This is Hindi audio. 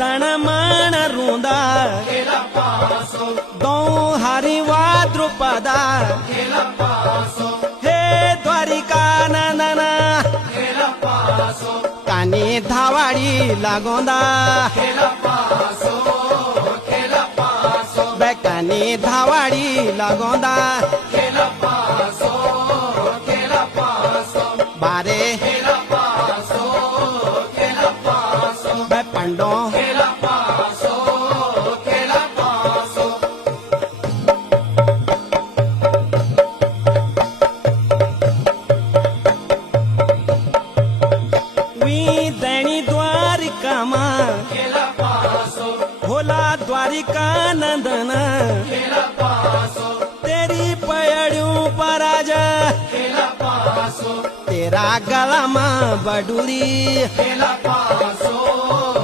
दण मन रूंदा दो हरिवा द्रुपदा हे द्वारिका नंदना कानी धावाडी लागोंदा बेकानी धावाडी लागोंदा बारे बे पंडो दैनी द्वारिका मां होला द्वारिका नंदन तेरी पयड़ू पराज तेरा गला मां बडूरी